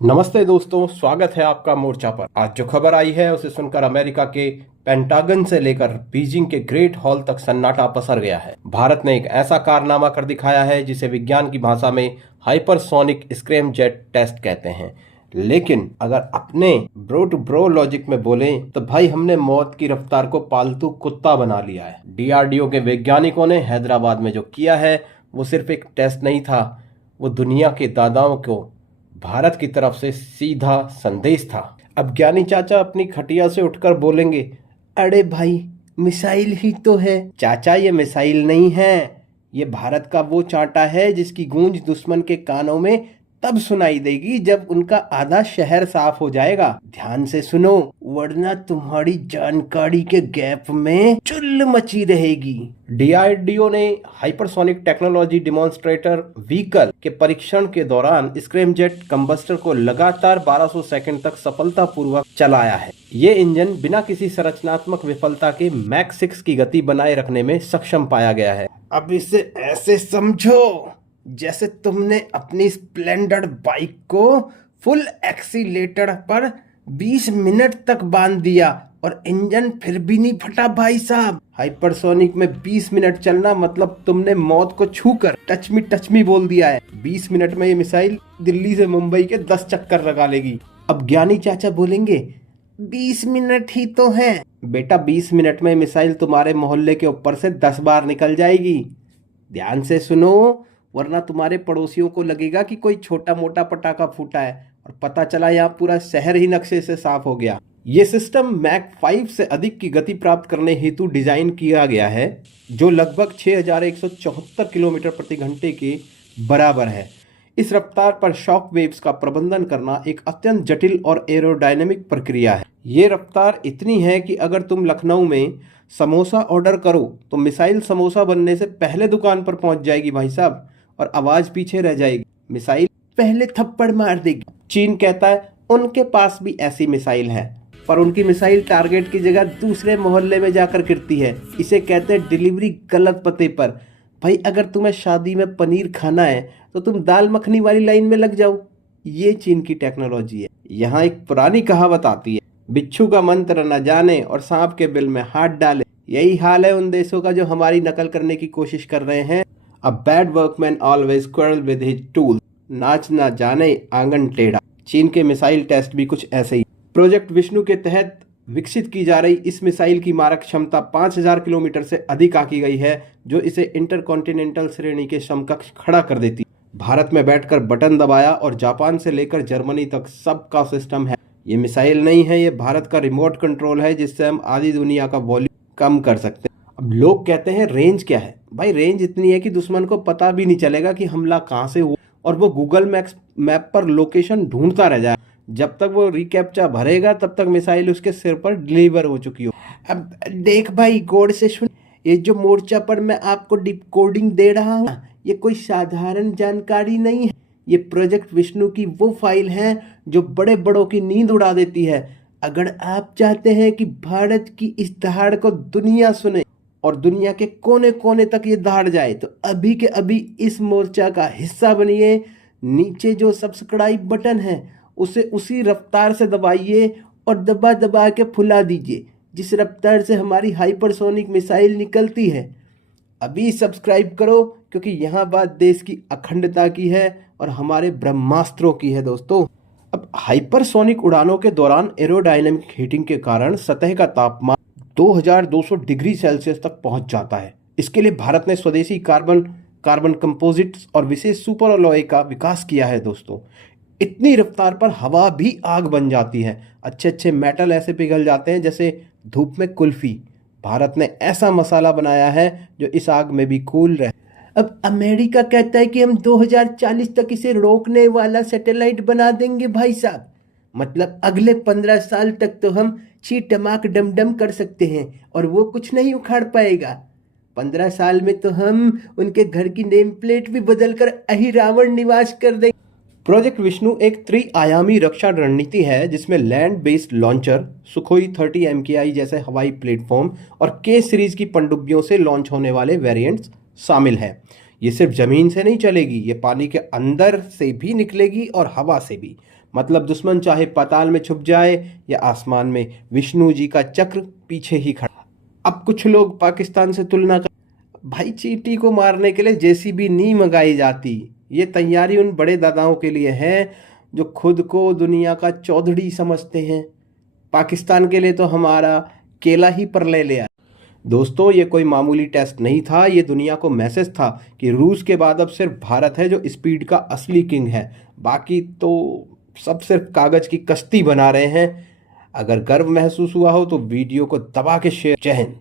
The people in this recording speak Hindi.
नमस्ते दोस्तों, स्वागत है आपका मोर्चा पर। आज जो खबर आई है उसे सुनकर अमेरिका के पेंटागन से लेकर बीजिंग के ग्रेट हॉल तक सन्नाटा पसर गया है। भारत ने एक ऐसा कारनामा कर दिखाया है जिसे विज्ञान की भाषा में हाइपरसोनिक स्क्रैम जेट टेस्ट कहते हैं। लेकिन अगर अपने ब्रो टू ब्रो लॉजिक में बोलें तो भाई हमने मौत की रफ्तार को पालतू कुत्ता बना लिया है। डीआरडीओ के वैज्ञानिकों ने हैदराबाद में जो किया है वो सिर्फ एक टेस्ट नहीं था, वो दुनिया के दादाओं को भारत की तरफ से सीधा संदेश था। अब ज्ञानी चाचा अपनी खटिया से उठकर बोलेंगे, अरे भाई मिसाइल ही तो है। चाचा ये मिसाइल नहीं है, ये भारत का वो चांटा है जिसकी गूंज दुश्मन के कानों में तब सुनाई देगी जब उनका आधा शहर साफ हो जाएगा। ध्यान से सुनो, वरना तुम्हारी जानकारी के गैप में चुल्ल मची रहेगी। डीआरडीओ ने हाइपरसोनिक टेक्नोलॉजी डिमॉन्स्ट्रेटर व्हीकल के परीक्षण के दौरान स्क्रैमजेट कंबस्टर को लगातार 1200 सेकंड तक सफलतापूर्वक चलाया है। ये इंजन बिना किसी संरचनात्मक विफलता के मैक 6 की गति बनाए रखने में सक्षम पाया गया है। अब इसे ऐसे समझो जैसे तुमने अपनी स्प्लेंडर बाइक को फुल एक्सीलेटर पर 20 मिनट तक बांध दिया और इंजन फिर भी नहीं फटा भाई साहब। हाइपरसोनिक में 20 मिनट चलना मतलब तुमने मौत को छूकर टच मी बोल दिया है। 20 मिनट में ये मिसाइल दिल्ली से मुंबई के 10 चक्कर लगा लेगी। अब ज्ञानी चाचा बोलेंगे, 20 मिनट ही तो है। बेटा 20 मिनट में मिसाइल तुम्हारे मोहल्ले के ऊपर से 10 बार निकल जाएगी। ध्यान से सुनो, वरना तुम्हारे पड़ोसियों को लगेगा कि कोई छोटा मोटा पटाखा फूटा है और पता चला यहाँ पूरा शहर ही नक्शे से साफ हो गया। ये सिस्टम मैक 5 से अधिक की गति प्राप्त करने हेतु डिजाइन किया गया है, जो लगभग 6174 किलोमीटर प्रति घंटे के बराबर है। इस रफ्तार पर शॉक वेव्स का प्रबंधन करना एक अत्यंत जटिल और एरोडायनेमिक प्रक्रिया है। ये रफ्तार इतनी है कि अगर तुम लखनऊ में समोसा ऑर्डर करो तो मिसाइल समोसा बनने से पहले दुकान पर पहुंच जाएगी भाई साहब, और आवाज पीछे रह जाएगी। मिसाइल पहले थप्पड़ मार देगी। चीन कहता है उनके पास भी ऐसी मिसाइल है, पर उनकी मिसाइल टारगेट की जगह दूसरे मोहल्ले में जाकर गिरती है। इसे कहते हैं डिलीवरी गलत पते पर। भाई अगर तुम्हें शादी में पनीर खाना है तो तुम दाल मखनी वाली लाइन में लग जाओ। ये चीन की टेक्नोलॉजी है। यहाँ एक पुरानी कहावत आती है, बिच्छू का मंत्र न जाने और सांप के बिल में हाथ डाले। यही हाल है उन देशों का जो हमारी नकल करने की कोशिश कर रहे हैं। A bad workman always quarrel with his tool। नाच ना जाने आंगन टेढ़ा। चीन के मिसाइल टेस्ट भी कुछ ऐसे ही। प्रोजेक्ट विष्णु के तहत विकसित की जा रही इस मिसाइल की मारक क्षमता 5000 किलोमीटर से अधिक आंकी गई है, जो इसे इंटरकॉन्टिनेंटल श्रेणी के समकक्ष खड़ा कर देती है। भारत में बैठकर बटन दबाया और जापान से लेकर जर्मनी तक सबका सिस्टम है। ये मिसाइल नहीं है, ये भारत का रिमोट कंट्रोल है जिससे हम आधी दुनिया का वॉल्यूम कम कर सकते हैं। अब लोग कहते हैं रेंज क्या है। भाई रेंज इतनी है कि दुश्मन को पता भी नहीं चलेगा कि हमला कहाँ से हुआ, और वो गूगल मैप पर लोकेशन ढूंढता रह जाए। जब तक वो रिकैप्चा भरेगा तब तक मिसाइल उसके सिर पर डिलीवर हो चुकी हो। अब देख भाई गौर से सुन, ये जो मोर्चा पर मैं आपको डिकोडिंग दे रहा हूँ, ये कोई साधारण जानकारी नहीं है। ये प्रोजेक्ट विष्णु की वो फाइल है जो बड़े बड़ों की नींद उड़ा देती है। अगर आप चाहते हैं कि भारत की इस दहाड़ को दुनिया सुने और दुनिया के कोने कोने तक ये दहाड़ जाए तो अभी के अभी इस मोर्चा का हिस्सा बनिए। नीचे जो सब्सक्राइब बटन है उसे उसी रफ्तार से दबाइए और दबा दबा के फुला दीजिए जिस रफ्तार से हमारी हाइपरसोनिक मिसाइल निकलती है। अभी सब्सक्राइब करो, क्योंकि यहाँ बात देश की अखंडता की है और हमारे ब्रह्मास्त्रों की है दोस्तों। अब हाइपरसोनिक उड़ानों के दौरान एरोडायनेमिक हीटिंग के कारण सतह का तापमान 2200 डिग्री सेल्सियस तक पहुंच जाता है। इसके लिए भारत ने स्वदेशी कार्बन कंपोजिट्स और विशेष सुपर अलॉय का विकास किया है दोस्तों। इतनी रफ्तार पर हवा भी आग बन जाती है। अच्छे अच्छे मेटल ऐसे पिघल जाते हैं जैसे धूप में कुल्फी। भारत ने ऐसा मसाला बनाया है जो इस आग में भी कूल रहे। अब अमेरिका कहता है कि हम 2040 तक इसे रोकने वाला सैटेलाइट बना देंगे भाई साहब। मतलब अगले 15 साल तक तो हम ची टमाक डम कर सकते हैं और वो कुछ नहीं उखाड़ पाएगा। 15 साल में तो हम उनके घर की नेम प्लेट भी बदल कर अहिरावण निवास कर देंगे। प्रोजेक्ट विष्णु एक त्रिआयामी रक्षा रणनीति है जिसमें land based launcher, Sukhoi 30 MKI जैसे हवाई प्लेटफॉर्म और के सीरीज की पनडुब्बियों से लॉन्च होने वाले वेरिएंट्स शामिल हैं। ये सिर्फ जमीन से नहीं चलेगी, ये पानी के अंदर से भी निकलेगी और हवा से भी। मतलब दुश्मन चाहे पाताल में छुप जाए या आसमान में, विष्णु जी का चक्र पीछे ही खड़ा। अब कुछ लोग पाकिस्तान से तुलना कर, भाई चींटी को मारने के लिए जेसीबी नहीं मंगाई जाती, ये तैयारी उन बड़े दादाओं के लिए है जो खुद को दुनिया का चौधरी समझते हैं। पाकिस्तान के लिए तो हमारा केला ही प्रलय ले आया। दोस्तों, ये कोई मामूली टेस्ट नहीं था, ये दुनिया को मैसेज था कि रूस के बाद अब सिर्फ भारत है जो स्पीड का असली किंग है, बाकी तो सब सिर्फ कागज की कश्ती बना रहे हैं। अगर गर्व महसूस हुआ हो तो वीडियो को दबा के शेयर। जय हिंद।